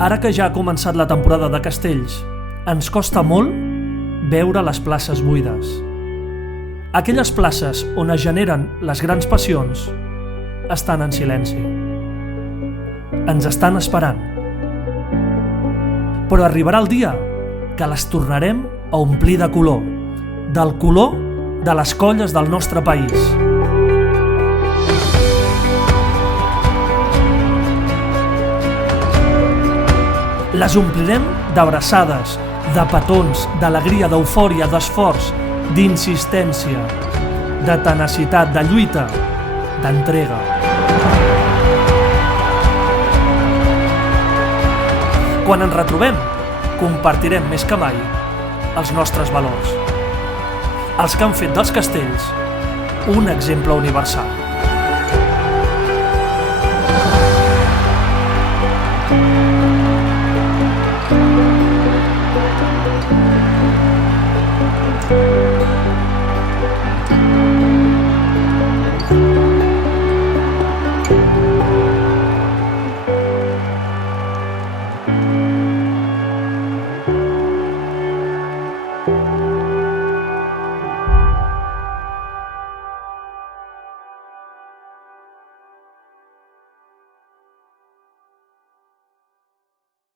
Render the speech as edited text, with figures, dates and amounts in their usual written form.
Ara que ja ha començat la temporada de castells, ens costa molt veure les places buides. Aquelles places on es generen les grans passions estan en silenci. Ens estan esperant. Però arribarà el dia que les tornarem a omplir de color, del color de les colles del nostre país. Les omplirem d'abraçades, de petons, d'alegria, d'eufòria, d'esforç, d'insistència, de tenacitat, de lluita, d'entrega. Quan ens retrobem, compartirem més que mai els nostres valors, els que han fet dels castells un exemple universal.